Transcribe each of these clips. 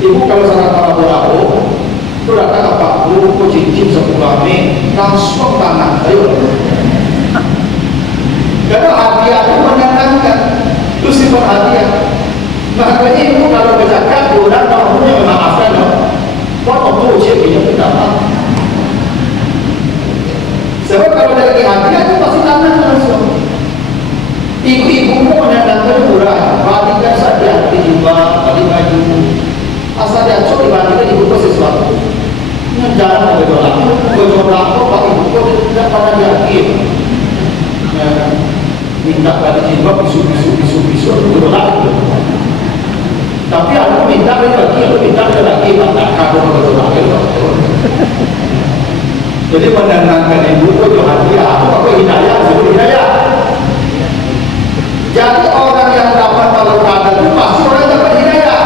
Ibu kalau sangat rabu-rabu, itu datang apa? Bu, kok cincin sepuluh ini langsung tangan, ayo. Karena hadiah itu menyenangkan, itu simpan hadiah. Makanya ibu kalau berzakat, orang tahunya memaafkan, kalau tuh ceknya tidak apa. Sebab kalau ada lagi hadiah itu pasti tangan langsung. Ibu-ibu mau menyenangkan murah, bagikan saja di jubah, bagi baju. Asal dia cok dibandingkan ibu kau sesuatu. Jangan bergolak, kok bagi ibu kau tidak pernah diakui. Minta pada jilbab bisu bergolak. Tapi aku minta lagi, aku minta lagi, tak kagum bergolak. Jadi menenangkan ibu kau hadiah, aku hidayah, sebut hidayah. Jadi orang yang dapat malam kadar itu pasti orang yang dapat hidayah.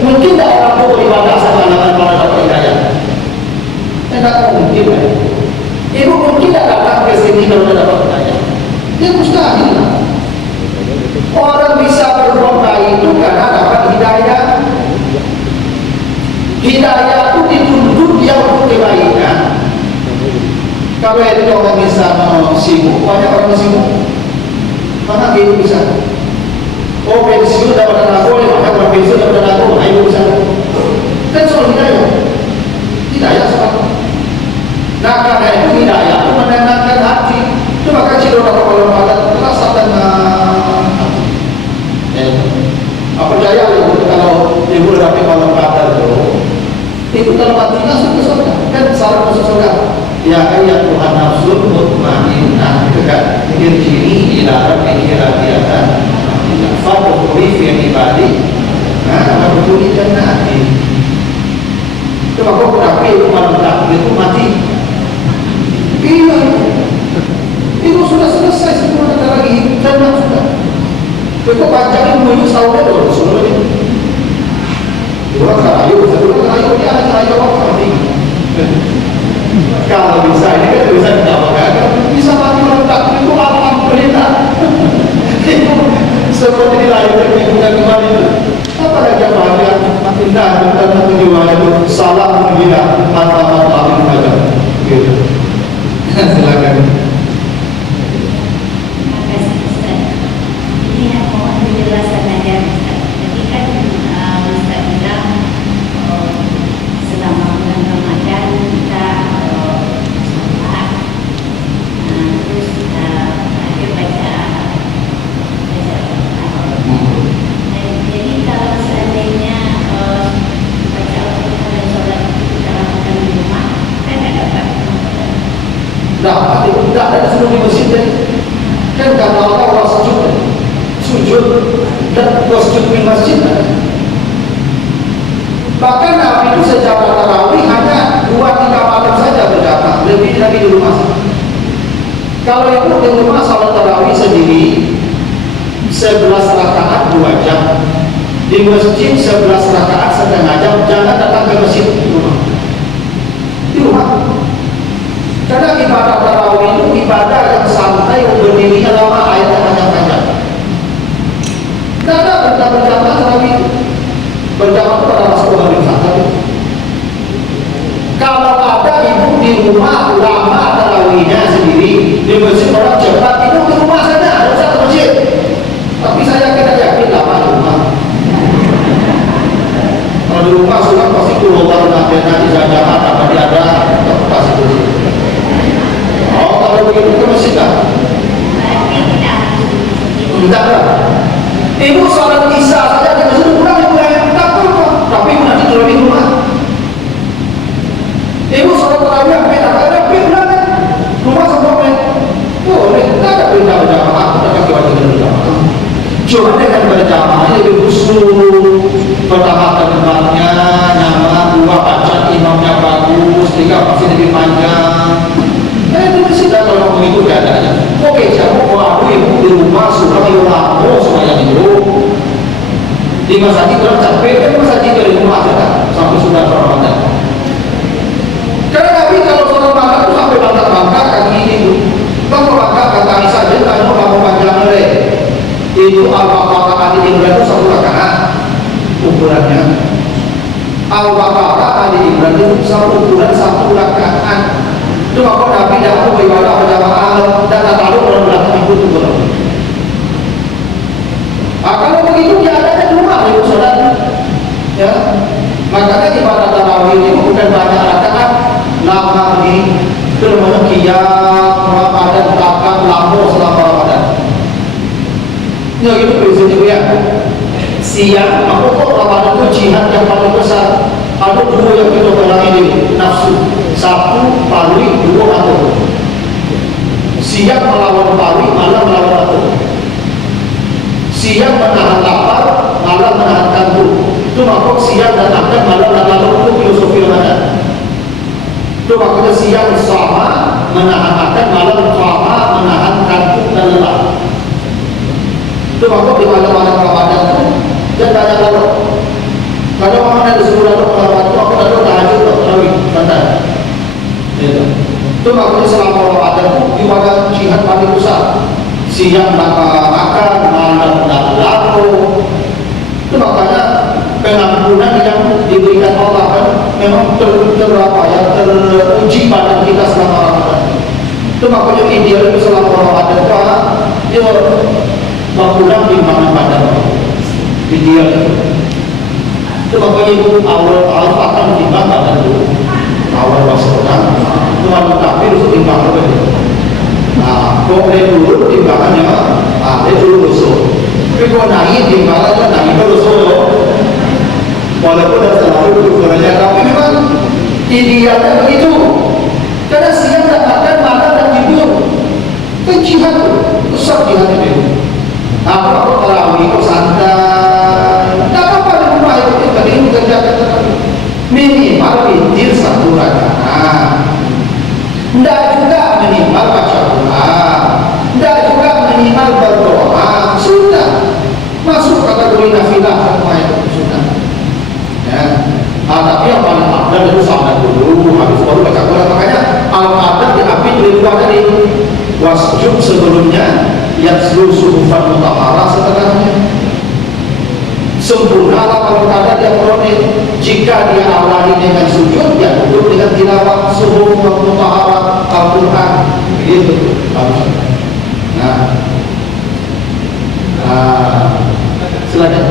Mungkin tak orang itu beribadah sama kalau dapat hidayah. Tidak mungkin. Ibu mungkin tak datang ke sini kalau dapat hidayah. Dia mustahil. Orang bisa berbuat baik itu karena dapat hidayah. Hidayah itu dituntut dia untuk kebaikan. Kalau itu orang bisa sibuk, banyak orang sibuk. Mana ibu bisa? Oh pensiun dapat dana boleh, maka kalau pensiun dapat dana boleh, ibu bisa. Kan soal hidayah, hidayah sebab. Nah karena itu hidayah itu menenangkan hati. Itu maka ciri orang kalau ada merasakan hati. Apa percaya ibu kalau ibu dapat malam kadar itu kalau hatinya suka surga, kan salah masuk surga. Ya ayat Tuhan nafsul mutmainnah itu kan irji'i ila rabbiki radiyatan fadkhuli fi ibadi wadkhuli jannati. Itu maka tapi malam takdir itu mati. Iya, itu sudah selesai, semua ada lagi jannah sudah. Itu panjangnya menuju saudara loh semua ini. Orang kerayu, dia ada kerayu apa nanti? Kalau bisa ini kan bisa ditambahkan, bisa mati malam takdir itu alhamdulillah. Itu seperti dilahirkan ibunya kembali itu. Apa lagi yang bahagia? Indah dan tujuannya itu salah menggila mata-mata aja. Gitu. Silakan. Terima kasih Ustaz. Ini yang mohon penjelasan aja Ustaz. Jadi kan Ustaz bilang selama bulan Ramadan kita sholat, terus ada baca Al-Quran. Jadi kalau seandainya baca Al-Quran dan sholat kita lakukan di rumah, kan tidak dapat. Tidak ada seluruh di masjid kan kata Allah sujud dan sujud di masjid. Bahkan Nabi itu sejak tarawih hanya 2-3 malam saja berjamaah, lebih lagi di rumah. Kalau yang di rumah salat tarawih sendiri 11 rakaat 2 jam, di masjid 11 rakaat setengah jam. Jangan datang ke masjid, di rumah. Di rumah. Karena ibadah tarawih itu ibadah yang santai, berdirinya lama, ayatnya panjang-panjang. Tidak ada berjamaah tarawih itu. Berjamaah pada Rasulullah SAW. Kalau ada ibu di rumah lama tarawihnya sendiri, di masjid orang cepat, itu di rumah saja, ada usah ke masjid. Tapi saya kena yakin lama di rumah. Kalau di rumah sudah pasti keluar nanti jajan apa dia ada pasti itu. Oh kalau begitu ke masjid lah. Tidak lah. Ibu sholat isya saja di masjid pulang ibu yang tak apa. Tapi ibu nanti jual di rumah. Ibu sholat tarawih sampai tak ada pulang rumah semua boleh. Tak ada perintah berjamaah. Tak ada kewajiban berjamaah. Cuma dengan berjamaah lebih khusyuk, pertama tempatnya nyaman, 2 baca imamnya bagus, 3 pasti lebih panjang. Itu mesti dah kalau begitu keadaannya. Oke, siapa mau aku ibu di rumah sudah lama supaya tidur. Di masjid orang capek, kan masjid dari rumah saja sampai sudah Ramadan. Karena Nabi kalau sholat malam itu sampai bangkat kaki itu, bangkat kaki saja, kalau bangkat panjang itu Al-Baqarah Ali Imran itu 1 rakaat ukurannya. berarti satu bulan satu rakaat. Itu maka Nabi dah beribadah berjamaah dan tak tahu orang belakang ikut itu. Kalau begitu dia ada di rumah ibu saudara. Ya, makanya ibadah tarawih itu bukan banyak rakaat, lama ini termasuk qiyam Ramadan, takkan lama selama Ramadan. Ya itu prinsipnya ya. Siang, aku kok Ramadan itu jihad yang paling besar. Ada dua yang kita perangi ini, nafsu. Satu, palui, dua, atur. Siang melawan palui, malam melawan atur. Siang menahan lapar, malam menahan kantuk. Itu maksud siang dan akan, malam dan lalu itu filosofi Ramadan. Itu maksudnya siang sama menahan akan, malam sama menahan kantuk dan lelah. Itu maksud di malam-malam Ramadan itu dia banyak lalu. Kalau orang ada sebulan lalu Ramadan itu aku lalu tahajud atau tarawih santai. Itu maksudnya selama Ramadan itu ibadah jihad paling besar. Siang makan, malam lalu. Itu makanya pengampunan yang diberikan Allah kan memang teruji pada kita selama Ramadan. Itu makanya ideal itu selama Ramadan itu dia pulang di mana pada ideal itu. Itu makanya itu awal akan timbang pada itu awal waspada Tuhan kafir itu timbang apa itu. Nah, kok dia dulu timbangannya, dia dulu rusuh. Tapi kok naik timbangannya naik rusuh. Walaupun ada selalu ukurannya, tapi memang idealnya begitu. Karena siang dan makan, malam dan tidur, kan jihad itu, besar jihad itu. Apa tarawih itu santai, tak apa di rumah itu tadi kerjakan minimal witir satu rakaat. Tidak juga minimal baca Quran, tidak juga minimal berdoa, sudah masuk kategori nafilah semua itu sudah. Ya, tapi yang paling afdal itu salat dulu, habis baru baca Quran. Makanya al-adab diambil dari luar dari wasjud sebelumnya, yang seluruh suhufan mutahharah setelahnya. Sempurnalah kalau ada dia peroleh. Jika dia awali dengan sujud, dia duduk dengan tilawah suhuf mutahharah Al-Quran. Begitu harus. Silakan.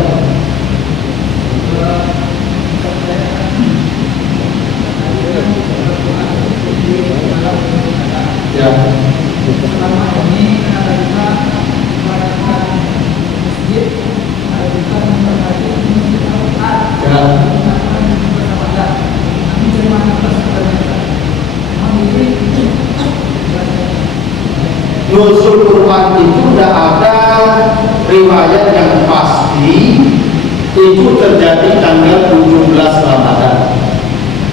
Ya. Selama ini ada juga melakukan masjid, ada juga memperbaiki masjid Al-Quran, menggunakan bersama. Tapi dari mana sebenarnya? Memang ini nuzul Quran itu tidak ada riwayat yang pasti itu terjadi tanggal 17 Ramadan.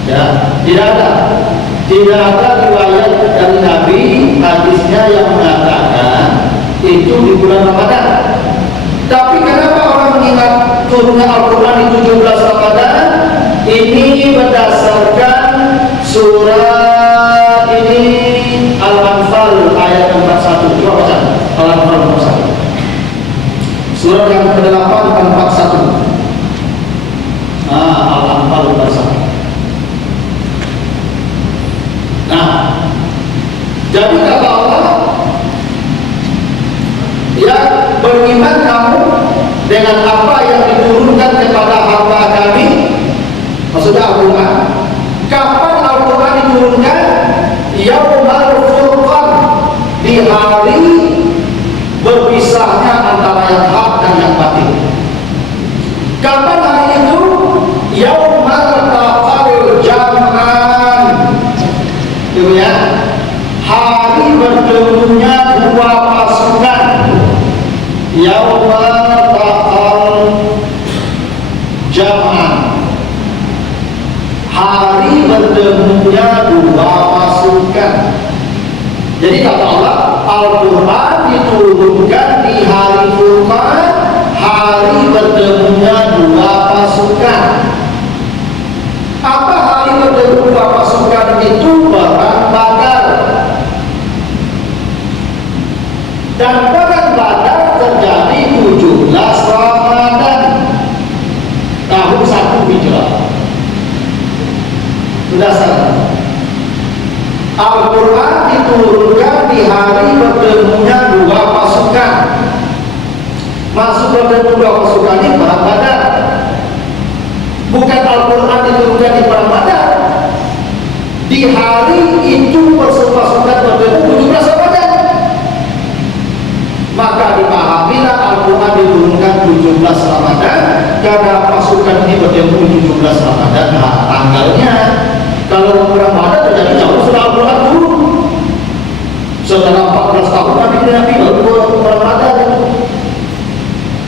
Ya, tidak ada riwayat dari Nabi hadisnya yang mengatakan itu di bulan Ramadan. Tapi kenapa orang mengingat turunnya Al-Quran di 17 Ramadan? Ini berdasarkan surah ini Al-Anfal ayat 41. Coba baca Al-Anfal 41. Surah yang ke-8 41. Al-Anfal 41. Nah, jadi kata Allah, ya beriman kamu dengan apa yang diturunkan kepada hamba kami, maksudnya Al-Quran. Kapan Al-Quran diturunkan? Yaumul Furqan, di hari berpisahnya antara yang hak dan yang batil. Kapan hari itu? Yaumul Taqal Jam'an, ya, hari bertemunya dua pasukan. Yaumul Taqal Jam'an, hari bertemunya dua pasukan. Jadi kata Allah, Al-Quran diturunkan di hari Furqan, hari bertemunya dua pasukan. Apa hari bertemu dua pasukan itu? Perang Badar. Dan perang Badar terjadi 17 Ramadan tahun 1 Hijrah. Dasar Al-Quran diturunkan di hari bertemunya dua pasukan. Masuk bertemu dua pasukan di perang Badar. Bukan Al-Quran diturunkan di perang Badar. Di hari itu pasukan bertemu 17 Ramadan. Maka dipahamilah Al-Quran diturunkan 17 Ramadan karena pasukan ini bertemu 17 Ramadan. Nah, tanggalnya kalau perang Badar terjadi jauh setelah Al-Quran turun. Setelah 14 tahun Nabi baru perang Badar.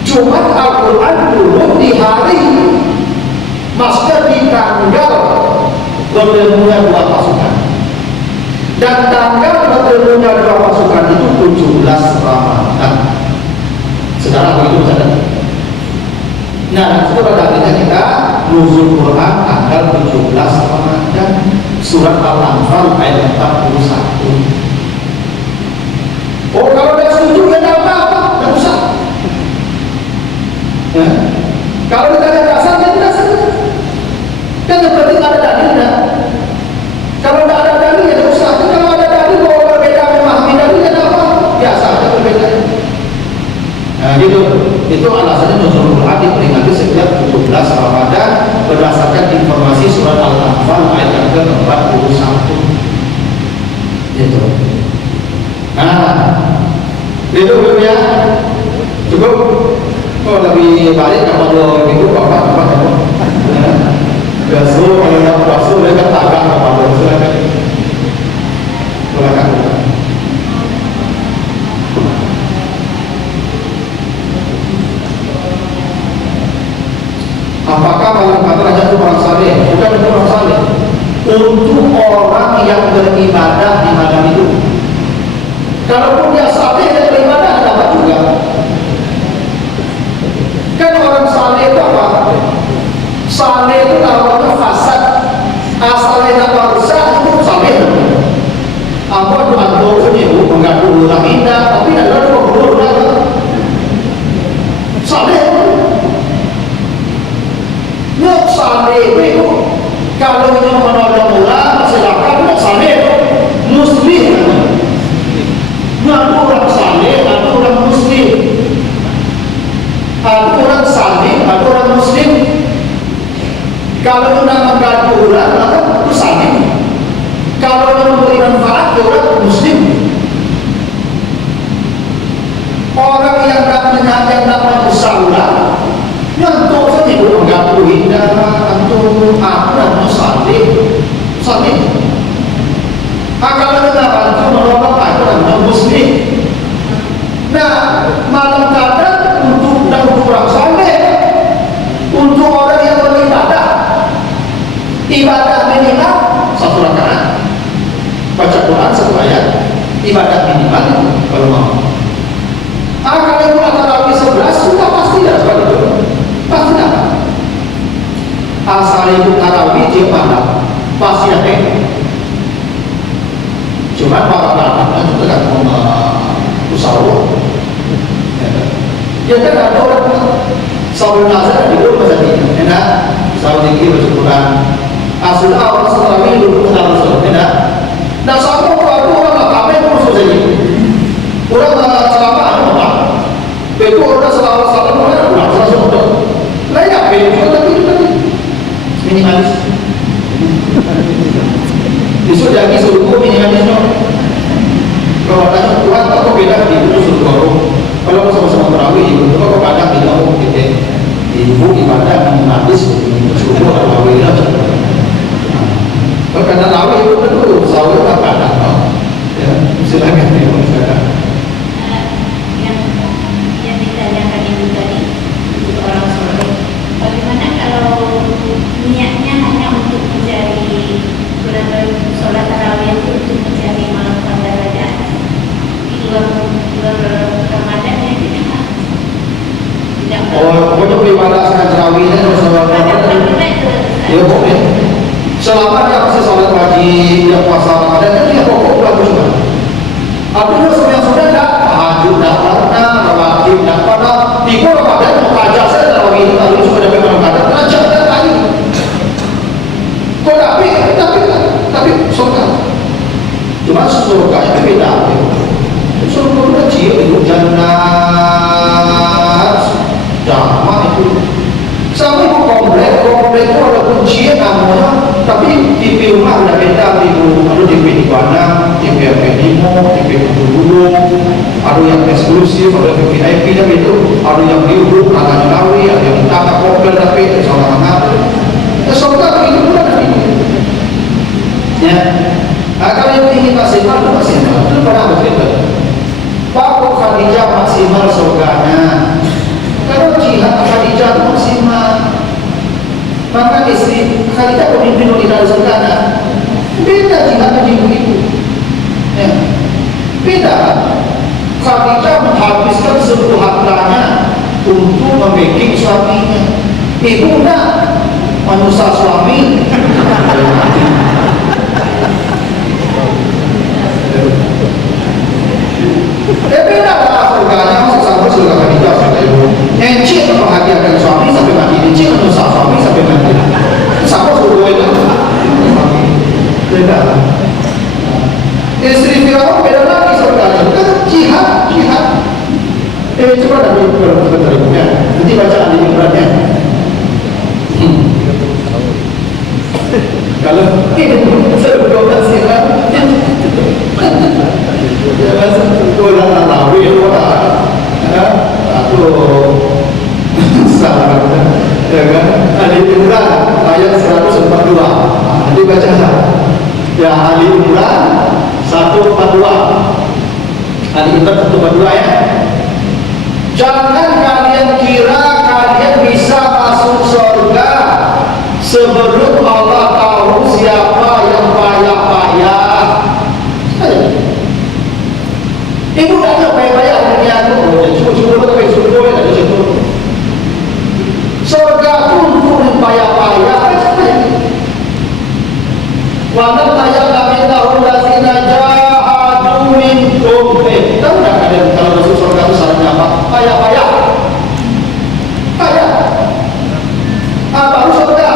Cuma Al-Quran turun di hari, maksudnya di tanggal bertemunya dua pasukan. Dan tanggal bertemunya dua pasukan itu 17 Ramadan. Sekarang begitu saja. Nah, itu artinya kita nuzul Quran tanggal 17 Ramadan, surat Al-Anfal ayat 41. Oh, kalau dia setuju ya tidak apa-apa, tidak usah. Ya. Kalau kita ada dasar, ya tidak setuju. Kan yang penting ada dalilnya. Kalau tidak ada dalil, ya tidak usah. Kalau ada dalil, bahwa berbeda memahami dalil, ya tidak apa-apa. Biasa aja berbeda. Nah, gitu. Itu alasannya nuzul Quran diperingati setiap 17 Ramadan berdasarkan informasi surat Al-Anfal ayat yang ke-41. Gitu. Nah, itu belum ya? Cukup? Oh, lebih balik kalau 2 minggu bapak Rasul, kalau yang Rasul mereka tagak kepada silakan. Silakan. Apakah malam Qadar hanya untuk orang saleh? Bukan untuk orang saleh. Untuk orang yang beribadah di malam itu. Kalaupun dia saleh dan beribadah, dapat juga. Kan orang saleh itu apa? Saleh itu namanya fasad. Asalnya tak rusak itu saleh. Apa itu antornya itu mengganggu orang indah, tapi adalah pembunuh orang. Saleh. Nyok saleh itu kalau ini menolong orang, silakan nyok saleh. Muslim. Ada orang saleh, ada orang muslim. Ada orang saleh, ada orang muslim. Kalau orang mengganggu orang, maka itu saleh. Kalau orang memberi manfaat, orang muslim. Orang yang dapat usaha, nyentuh saja itu mengganggu indah, antum aku saleh, saleh. Kalau kita bantu menolong itu adalah muslim. Nah, malam Qadar untuk orang saleh, untuk orang yang beribadah, ibadah minimal 1 rakaat, baca Quran 1 ayat, ibadah minimal kalau mau. Kalau itu tarawih 11 sudah pasti dah sebab itu, pasti dah. Asal itu tarawih dia malam, pasti ada. Cuma para ulama itu tergantung usaha. Ya kan ada orang Saul Nazar di rumah tadi, enak. Saul tinggi baca Quran. Sudah orang setelah itu dulu kita masuk, enak. Nah sama orang apa yang masuk saja. Orang selama apa? Betul orang selama orang selama orang. Lain apa? Betul tapi minimalis. Disuruh lagi suruh minimalis. Kalau tanya Tuhan, apa beda di itu suruh kalau sama-sama terawih, itu kok kadang tidak mau kita ibu ibadah minimalis suruh terawih lah. Kalau kata terawih itu betul, sahur tak kadang. Ya, silakan ya, silakan. Yang ditanyakan ibu tadi untuk orang soleh, bagaimana kalau niatnya hanya untuk mencari sholat tarawih itu untuk mencari malam Qadar saja, di luar Ramadan ya tidak. Oh, pokoknya beribadah sekarang tarawihnya terus sholat Ramadan. Ya boleh. Selama dia masih sholat wajib, dia puasa Ramadan, kan dia pokok bagus kan. Artinya yang komplek itu ada kuncian namanya, tapi TV rumah ada beda ibu. Ada TV di mana, TV Nimo, TV dulu, ada yang eksklusif, ada yang VIP dan itu, ada yang diurut, ada yang lawi, ada yang tak komplek tapi itu sama-sama. Sesuatu itu pun ada ini. Ya, kalau yang ingin maksimal itu maksimal, itu pada apa kita? Bapak Khadijah maksimal surganya. Kalau jihad Khadijah itu maksimal. Maka istri Khadijah pemimpin wanita surganya. Beda jihad dengan ibu-ibu. Ya. Beda. Khadijah menghabiskan seluruh hartanya untuk membimbing suaminya. Ibu nak manusia suami. Beda lah surganya, masuk sampai surga Khadijah sampai ibu. Encik membahagiakan suami sampai mati, encik menusa suami sampai mati. Sama surga itu. Beda. Istri Firaun beda lagi surganya. Kan jihad. Coba dah sebentar ibu ya. Nanti bacaan di Qurannya. Kalau surga masih jangan sekolah lawi salah ya kan. Ali Imran ayat 142 nanti baca ya. Ali Imran 142 Ali Imran 142 ya. Jangan kalian kira kalian bisa masuk surga sebelum Allah tahu siapa yang payah-payah. Ibu tak ada payah-payah dunia itu. Cuba-cuba tapi surga yang ada situ. Surga itu untuk yang payah-payah. Walau tayang kami tahu lazina jahadu minkum. Tahu tak kalian kalau masuk surga itu syaratnya apa? Payah-payah. Payah. Baru surga.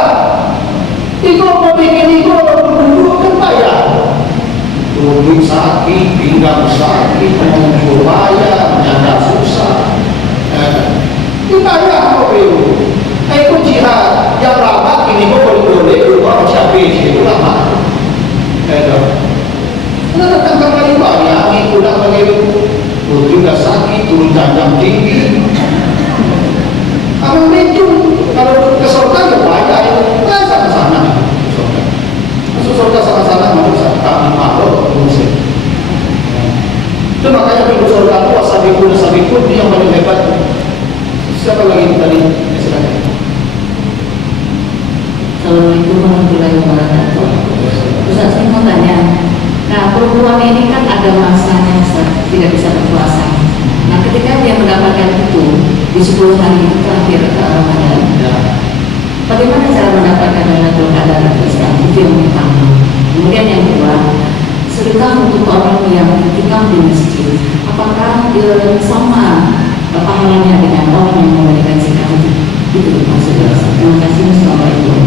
Itu mau bikin itu dulu kan payah. Duduk sakit, pinggang sakit, muncul payah, menyandar susah. Itu payah kok itu. Itu jihad yang lama ini kok boleh lupa siapa itu lama. Kita datang kembali banyak, itu dah bagi duduk dah sakit, turun tajam tinggi. Amal itu kalau ke surga ya payah itu, sana-sana. Masuk surga sana-sana manusia kami makhluk manusia. Itu makanya pintu surga itu wasabikun dia yang paling hebat. Siapa lagi tadi? Silakan. Assalamualaikum warahmatullahi wabarakatuh. Ustaz, saya mau tanya. Nah, perempuan ini kan ada masanya tidak bisa berpuasa. Nah, ketika dia mendapatkan itu di 10 hari terakhir Ramadan, bagaimana cara mendapatkan Lailatul Qadar Islam? Itu yang pertama. Kemudian yang kedua, sedekah untuk orang yang tinggal di masjid, apakah dia sama pahalanya dengan orang yang memberikan sedekah? Itu maksudnya. Terima kasih. Assalamualaikum.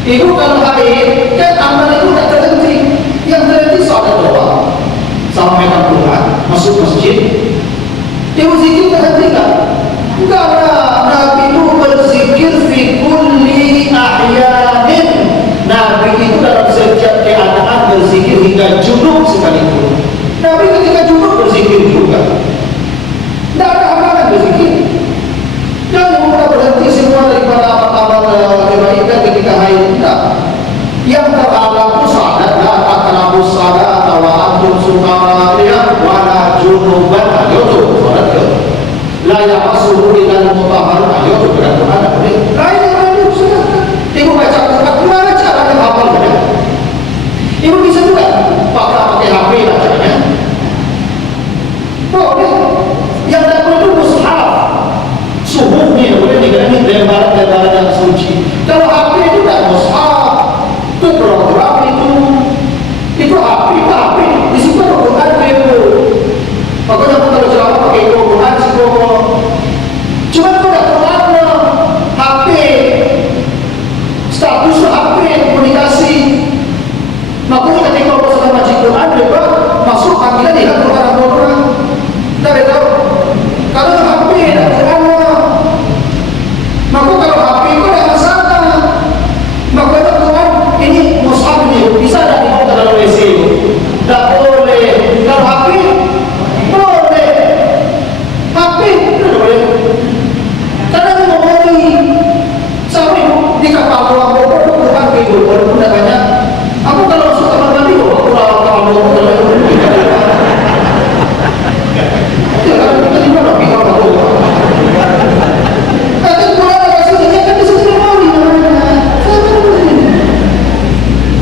Ibu kalau haid kan amal itu tidak terhenti. Yang terhenti soal doa, sampaikan Quran, masuk masjid. Ibu zikir terhenti tak? Enggak lah. Nabi itu berzikir fi kulli ahyanin. Nabi itu dalam setiap keadaan berzikir hingga junub sekalipun. Nabi ketika junub berzikir juga. Tidak ada amalan berzikir. Jangan mudah berhenti semua daripada amal-amal kebaikan ketika haid. Tidak. Yang Kalau ya kan kita di mana kita tahu. Tapi kalau ada maksudnya kan bisa sekali namanya.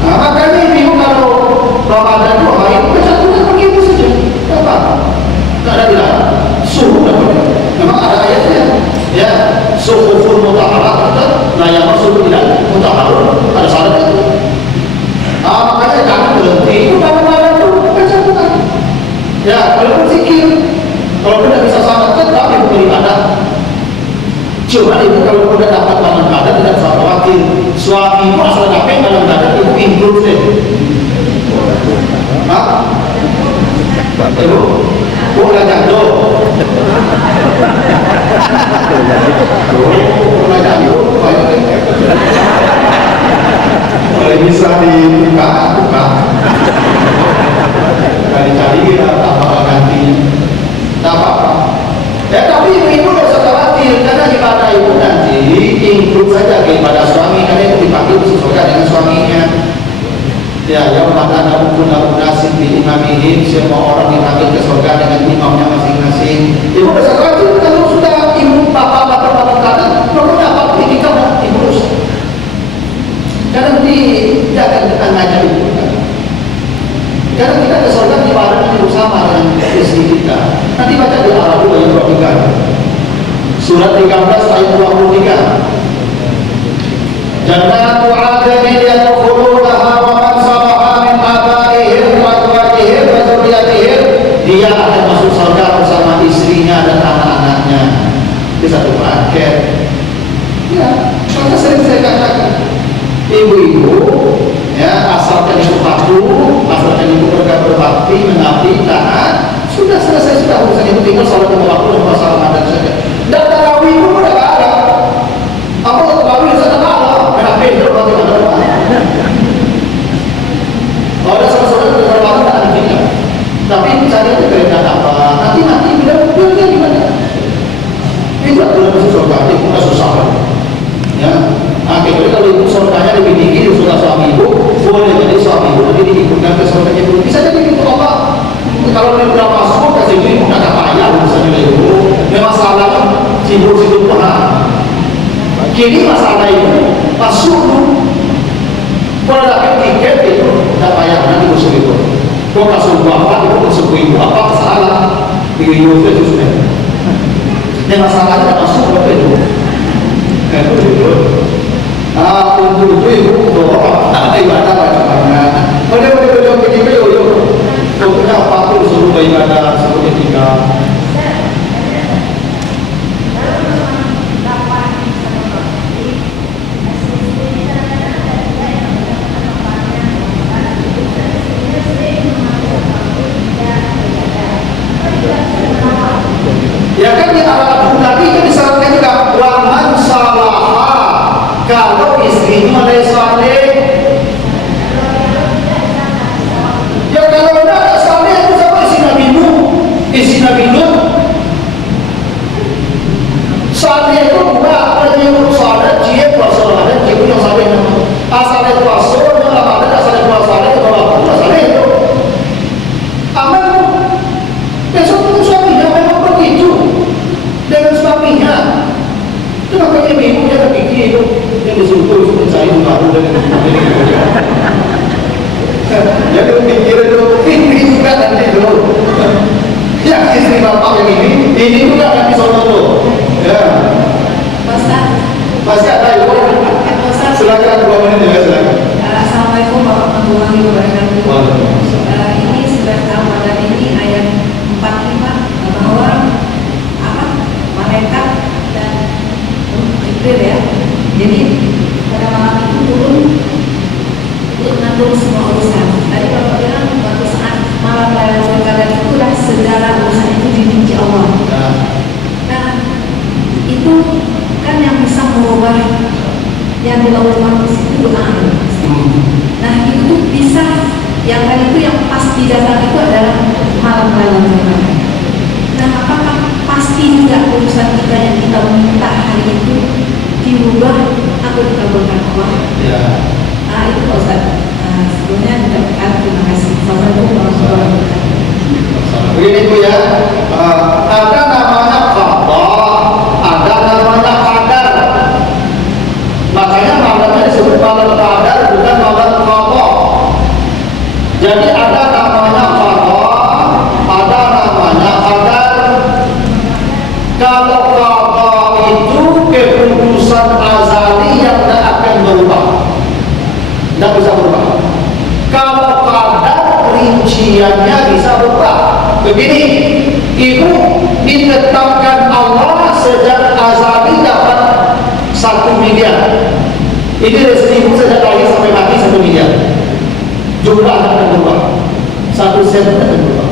Makanya ibu kalau Ramadan itu hari kecantikan pergi itu saja. Apa? Tak ada bilang suhu dapat. Memang ada ayatnya. Ya, suhufun mutahharat la yamassu illa mutahharun. Ada syarat itu. Makanya jangan berhenti itu Ramadan itu kecantikan. Ya, kalau berzikir, kalau tidak bisa salatkan, tapi bukan ibadah. Cuma ibu kalau sudah dapat dalam keadaan tidak usah khawatir. Suami itu asal dapat dalam keadaan ibu improve deh. Hah? Ibu, boleh jatuh. Boleh jatuh. Boleh bisa dibuka, buka. Cari-cari kita tambah gantinya. Tak apa-apa. Ya tapi ibu tidak usah khawatir karena ibadah ibu nanti include saja ke ibadah suami karena itu dipanggil sesuai dengan suaminya. Ya, yang mana ada pun nasib di imamihim, semua orang dipanggil ke surga dengan imamnya masing-masing. Ibu tidak usah khawatir kalau sudah ibu bapak kanan, kalau dapat pendidikan ibu rusak. Karena tidak akan kita ngajar ibu. Karena kita ke surga ibadah hidup sama dengan istri kita. Nanti baca di Al-Arab ayat 23. Surat 13 ayat 23. Jannatu 'adnin yadkhulunaha wa man salaha min abaihim wa azwajihim wa dzurriyyatihim. Dia akan masuk surga bersama istrinya dan anak-anaknya. Itu satu paket. Ya, maka sering saya katakan, ibu-ibu ya asalkan ibu patuh, asalkan ibu berbakti, mengabdi, taat, sudah selesai sudah urusan ibu tinggal salat 5 waktu dan masalah Ramadan saja. Dan tarawih pun udah gak ada. Apa tarawih di sana malam? Kenapa itu berarti ada apa? Kalau ada salah-salah di Ramadan tak ada tinggal. Tapi cari aja kerendahan apa? Nanti bilang gimana? Ini tidak boleh masuk surga, itu udah susah kan? Ya. Akhirnya kalau ibu surganya lebih tinggi dari surga suami ibu, boleh jadi suami ibu nanti diikutkan ke surganya ibu. Bisa jadi itu Allah. Kalau dia berapa masuk kasih ibu nggak payah urusan ibu. Memang salahnya sibuk-sibuk Tuhan. Kini masalah ibu masuk dulu. Kalau dapat tiket itu nggak payah nanti musuh ibu. Kau kasih bapak ibu musuh ibu apa masalah? Ibu itu sudah. Yang masalahnya nggak masuk berapa itu? Itu. Untuk itu ibu doa, ada ibadah macam-macam. Boleh pergi yuk. Pokoknya apapun suruh beribadah, suruh etika. Ya kan di Arab tadi kan disyaratkan juga waman salaha. Kalau istrinya mulai saleh, ya kalau tidak saleh itu sama isi Nabi Nuh. Saleh itu bukan penyebut saleh, dia puasa saleh, dia punya saleh. Asalnya puasa, yang lama ada asalnya puasa saleh, kalau apa saleh itu. Amal besok itu suaminya memang begitu dengan suaminya. Itu makanya ibu dia terpikir itu yang disuruh mencari baru dan jadi pikiran ini juga nanti dulu. Ya istri bapak yang ini juga nanti soal itu. Ya. Masih ada ibu. Silakan 2 menit ya silakan. Assalamualaikum warahmatullahi wabarakatuh. Ini sudah Ramadan ini ayat 45 bahwa malaikat dan Jibril ya. Jadi pada malam itu turun untuk mengatur semua urusan. Tadi Bapak bilang waktu saat malam Lailatul Qadar itulah segala urusan itu dirinci Allah. Nah itu kan yang bisa merubah yang di bawah manusia itu doa. Nah itu tuh bisa yang tadi itu yang pasti datang itu adalah malam Lailatul Qadar. Nah apakah pasti juga urusan kita yang kita minta hari itu diubah atau dikabulkan Allah? Ya. Nah itu Pak Ustaz. Nah, Sebelumnya terima kasih. Assalamualaikum warahmatullahi wabarakatuh. Begini Bu ya, ada namanya qada, ada namanya qadar. Makanya malamnya disebut malam qadar, bukan malam qada. Jadi ada namanya qada, ada namanya qadar. Kalau qada itu keputusan azali yang tidak akan berubah, tidak bisa berubah. Kalau qadar rinciannya bisa berubah. Begini, ibu ditetapkan Allah sejak azali dapat 1 miliar. Ini rezeki ibu sejak lahir sampai mati 1 miliar. Jumlah akan berubah, 1 sen akan berubah.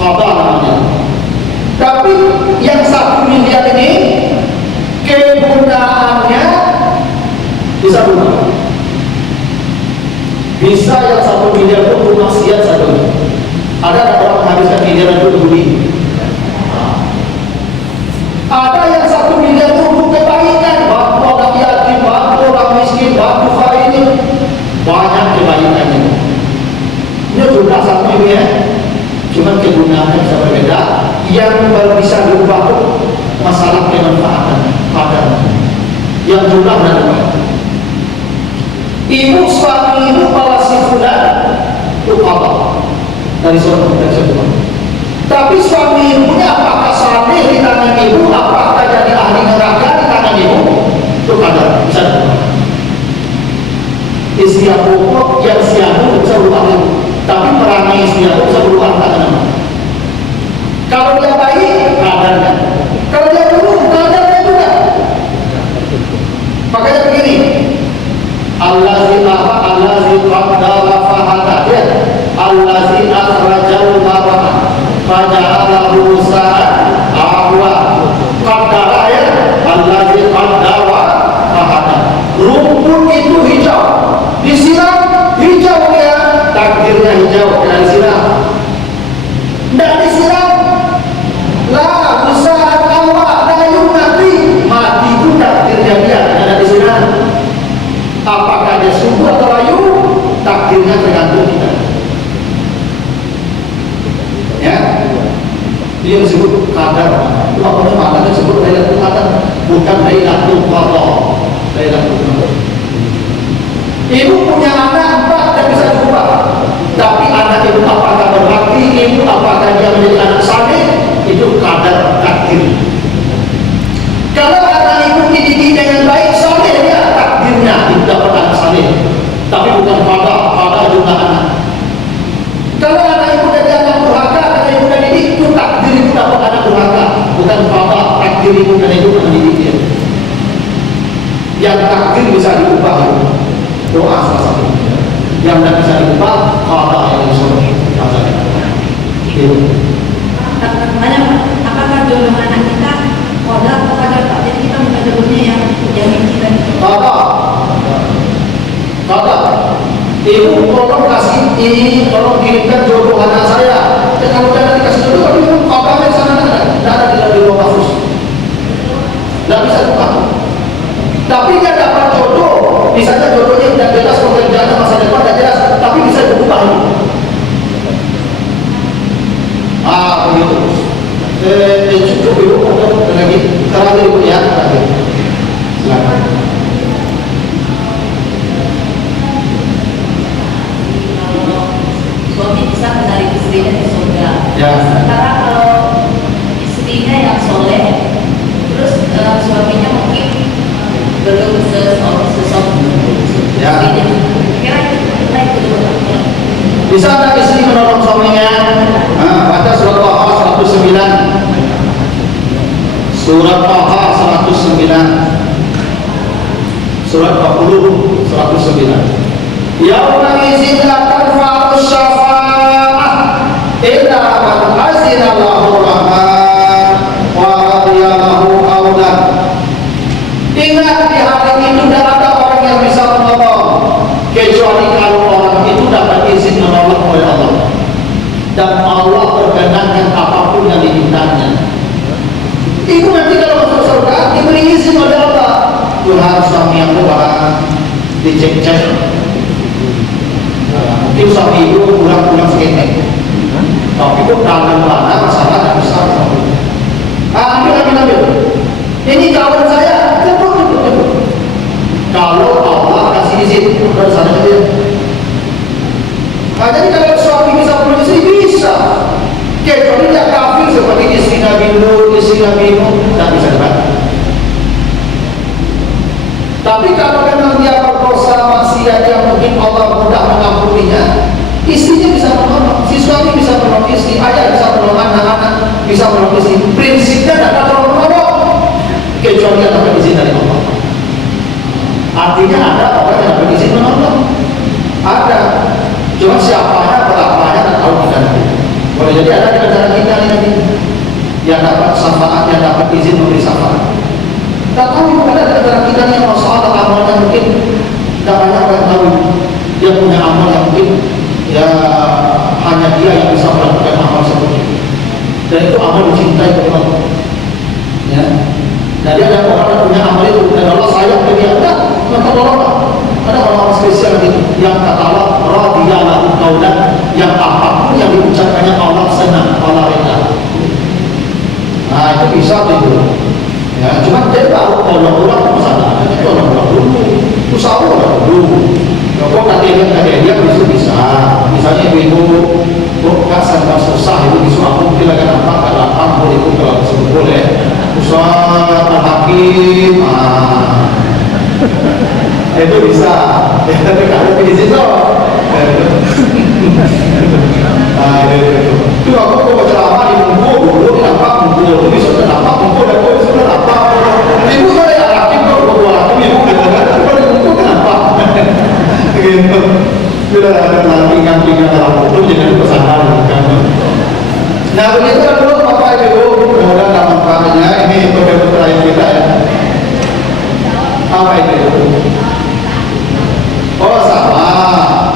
Qada namanya. Tapi yang 1 miliar ini kegunaannya bisa berubah. Bisa yang 1 miliar itu untuk maksiat saja. Ada orang menghabiskan miliaran itu beli. Ada yang 1 miliar itu untuk kebaikan, bantu orang yatim, bantu orang miskin, bantu ini. Banyak kebaikannya. Ini jumlah satu ini ya. Cuma kegunaannya bisa berbeda. Yang bisa diubah itu masalah kemanfaatan pada yang jumlah dan ubah. Ibu suami ibu bawa si fulan itu apa? Dari seorang Tuhan. Tapi suami ibunya apakah saleh di tangan ibu, apakah jadi ahli neraka di tangan ibu? Itu kadang bisa berubah. Istilah pokok yang siapa bisa berubah ibu, tapi perangai istilah bisa berubah tangan. Kalau dia baik, kadarnya. Kalau dia buruk, kadarnya juga. Makanya begini, Allazi qaddara fahada, Allazi akhrajal mar'a faja'alahu sa'an ahwa. Qaddara ya, Allazi qaddara fahada. Rumput itu hijau, disiram hijau ya, takdirnya hijau, dan disiram. Tidak disiram, lah usaha awak dayung mati pun takdirnya dia, tidak disiram. Apakah dia subur atau layu, takdirnya tergantung kita. Ya, dia disebut qadar. Apa namanya disebut Lailatul Qadar, bukan Lailatul Qadha. Lailatul Qadar. Ibu punya anak 4 dan bisa berubah. Tapi anak ibu apakah berbakti, ibu apakah dia menjadi anak saleh, itu qadar, takdir. Kalau anak ibu dididik dengan baik, saleh dia, takdirnya itu dapat anak saleh. Tapi bukan qadar juga anak. Kalau anak ibu dari anak durhaka, anak ibu dan didik, itu takdir itu dapat anak durhaka, bukan qadar, takdir ibu dan ibu mendidik dia. Yang takdir bisa diubah itu doa salah satu. Yang tidak bisa diubah qadar yang disuruh. Apakah jodoh anak kita qadar atau qadar Pak? Jadi kita bukan jodohnya yang kita qadar. Ibu tolong kasih ini, tolong kirimkan jodoh anak saya. Kalau jangan dikasih jodoh, tapi qadarnya di sana tidak ada di luar mahfuz. Tidak bisa diubah. Tapi dia dapat jodoh, misalnya jodohnya tidak jelas, pekerjaannya masa depan tidak jelas, tapi bisa diubah. Begitu. Cukup ibu atau lagi terakhir ibu ya, terakhir. Silakan. Suami bisa menarik istrinya di surga. Ya. Sementara kalau istrinya yang soleh, terus suaminya mungkin belum sesuatu. Ya. Kira-kira itu Bisa ada istri menolong suaminya? Baca surat Taha 109. Surat Taha 109. Surat 20 109. Yauma idzin la tanfa'u syafa'ah illa man azina lahu rahman wa radiya lahu qawlan. Ingat di hari itu tidak ada orang yang bisa menolong kecuali kalau orang itu dapat izin menolong oleh Allah dan Allah perkenankan apapun yang dimintanya. Ibu nanti kalau masuk surga diberi izin oleh Allah. Tuhan suami yang doa dicek-cek Tim sapi itu pulang-pulang seketek. Tapi kok dalam mana masalah dan besar. Ambil. Ini kawan saya, jemput. Kalau Allah kasih izin, dari sana dia. Jadi kalau suami bisa punya istri, bisa. Kecuali dia kafir seperti istri Nabi Nuh, istri Nabi Nuh, tidak bisa dibantu. Tapi kalau memang dia berdosa maksiat yang mungkin Allah mudah mengampuninya, istrinya bisa menolong, si suami bisa menolong istri, ayah bisa menolong anak-anak, bisa menolong istri. Prinsipnya tidak tolong-menolong, kecuali yang dapat izin dari Allah. Artinya ada orang yang dapat izin menolong, ada. Cuma siapanya, berapanya, dan tahu kita nanti. Boleh jadi ada di antara kita nanti yang dapat syafaat, yang dapat izin memberi syafaat. Tak tahu ada di antara kita yang masalah amalnya mungkin tidak banyak orang tahu. Dia punya amal yang mungkin ya hanya dia yang bisa melakukan amal seperti itu. Dan itu amal dicintai oleh Allah. Ya. Jadi ada orang yang punya amal itu dan Allah sayang ke dia, maka tolonglah. Ada orang-orang spesial gitu yang kata Allah radhiyallahu qaulan, yang apapun yang diucapkannya Allah senang, Allah reda. Nah itu bisa gitu. Ya, cuma dia tahu kalau orang masalah, itu orang dulu, usaha orang dulu. Kalau kata dia bisa. Misalnya ibu kok serba susah itu disuruh aku silakan apa kalau boleh itu kalau boleh. Usaha hakim, itu bisa. Tapi kalau di situ, itu aku kok ceramah di Mungku dulu, kenapa Mungku? Bisa kenapa Mungku dan kau bisa kenapa? Ibu saya ya hakim kok dua hakim ibu katakan, kalau di Mungku kenapa? Gitu. Sudah ada pinggang-pinggang dalam Mungku jangan kesalahan kan. Nah begitu dulu Bapak Ibu, mudah-mudahan dalam manfaatnya ini untuk terakhir kita ya. Apa itu? Oh sama,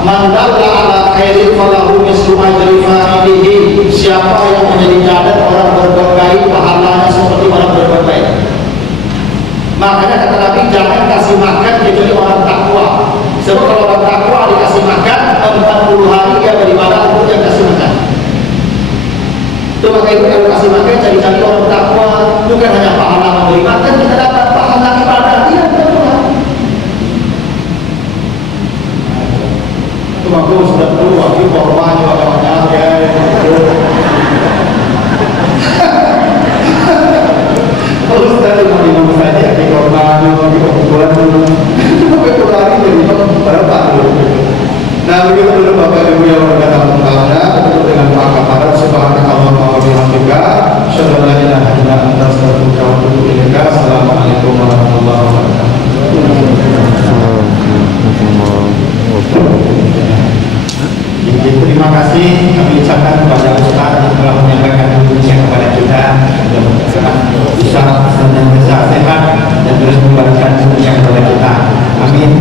mandalla ala khairin falahu mislu ajri fa'ilihi. Siapa yang menjadi teladan orang berbuat baik, pahalanya seperti orang berbuat baik. Makanya kata Nabi, jangan kasih makan kecuali orang takwa. Sebab kalau orang takwa dikasih makan 40 hari dia beribadah untuk yang kasih makan. Itu maka itu kalau kasih makan cari-cari orang takwa, bukan hanya pahala memberi makan, kita dapat pahala ibadah dia betul. Itu bagus sudah keluar di korban juga banyak ya. Terus tadi mau ngomong saja di korban di kumpulan dulu. Cuma lagi jadi berapa dulu. Nah begitu dulu Bapak Ibu yang berkata mengkala untuk dengan mengatakan subhanallah wa bihamdika asyhadu an la ilaha illa anta astaghfiruka wa atubu ilaik. Assalamualaikum warahmatullahi wabarakatuh. Jadi terima kasih kami ucapkan kepada Ustaz yang telah menyampaikan ilmunya kepada kita, mudah-mudahan bisa senantiasa sehat dan terus memberikan ilmunya kepada kita. Amin.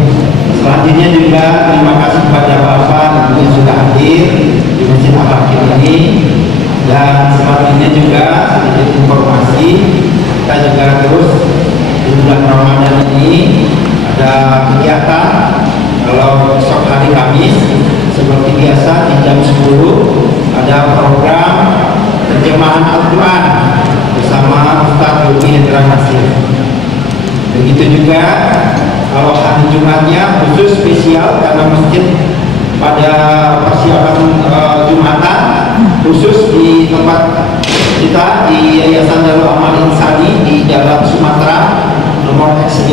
Selanjutnya juga terima kasih kepada Bapak yang sudah hadir di Masjid Al-Hakim ini, dan selanjutnya juga sedikit informasi kita juga terus di bulan Ramadan ini ada kegiatan. Kalau besok hari Kamis seperti biasa di jam 10 ada program terjemahan Al-Quran bersama Ustaz Yogi Hendra Nasir. Begitu juga kalau hari Jumatnya khusus spesial karena masjid pada persiapan Jumatan khusus di tempat kita di Yayasan Darul Amal Insani di Jalan Sumatera nomor X5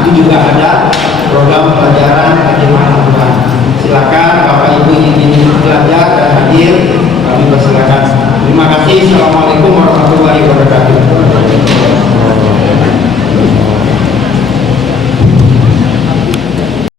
itu juga ada program pelajaran terjemahan Al-Quran. Silakan Bapak Ibu ingin belajar dan hadir, kami persilakan. Terima kasih. Assalamualaikum warahmatullahi wabarakatuh.